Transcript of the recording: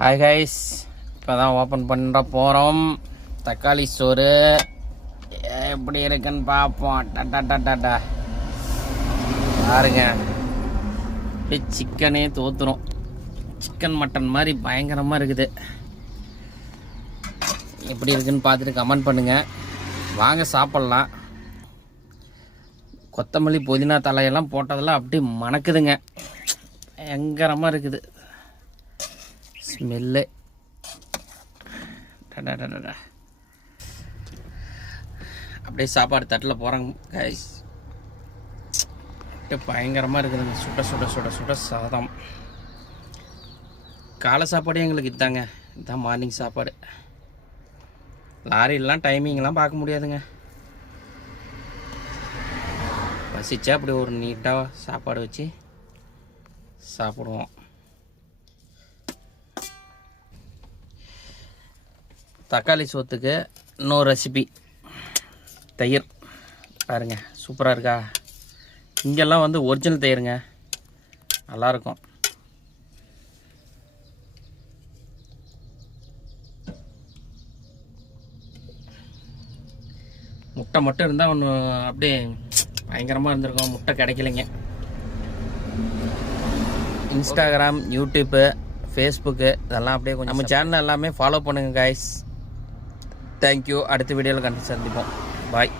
Hi guys, இப்போ தான் open பண்ண போகிறோம். தக்காளி சோறு எப்படி இருக்குன்னு பார்ப்போம். டட்டா பாருங்க, அப்படியே சிக்கனே தோத்துரும். சிக்கன் மட்டன் மாதிரி பயங்கரமாக இருக்குது. எப்படி இருக்குன்னு பார்த்துட்டு கமெண்ட் பண்ணுங்கள். வாங்க சாப்பிட்லாம். கொத்தமல்லி புதினா தலையெல்லாம் போட்டதெல்லாம் அப்படியே மணக்குதுங்க. பயங்கரமாக இருக்குது ஸ்மெல்லு. அப்படியே சாப்பாடு தட்டில் போகிறாங்க கைஸ். அப்படியே பயங்கரமாக இருக்குதுங்க. சுட சுட சுட சுட சாதம். காலை சாப்பாடு எங்களுக்கு இதாங்க. இதுதான் மார்னிங் சாப்பாடு. லாரிலாம் டைமிங்லாம் பார்க்க முடியாதுங்க. பசிச்சா அப்படி ஒரு நீட்டாக சாப்பாடு வச்சு சாப்பிடுவோம். தக்காளி சோத்துக்கு இன்னொரு ரெசிபி, தயிர் பாருங்க, சூப்பராக இருக்கா. இங்கெல்லாம் வந்து ஒரிஜினல் தயிருங்க, நல்லாயிருக்கும். முட்டை மட்டும் இருந்தால் ஒன்று அப்படியே பயங்கரமாக இருந்திருக்கும். முட்டை கிடைக்கலைங்க. இன்ஸ்டாகிராம், யூடியூப்பு, ஃபேஸ்புக்கு இதெல்லாம் அப்படியே கொஞ்சம் நம்ம சேனல் எல்லாமே ஃபாலோ பண்ணுங்கள் கைஸ். தேங்க்யூ. அடுத்த வீடியோவில் கண்டு சந்திப்போம். பாய்.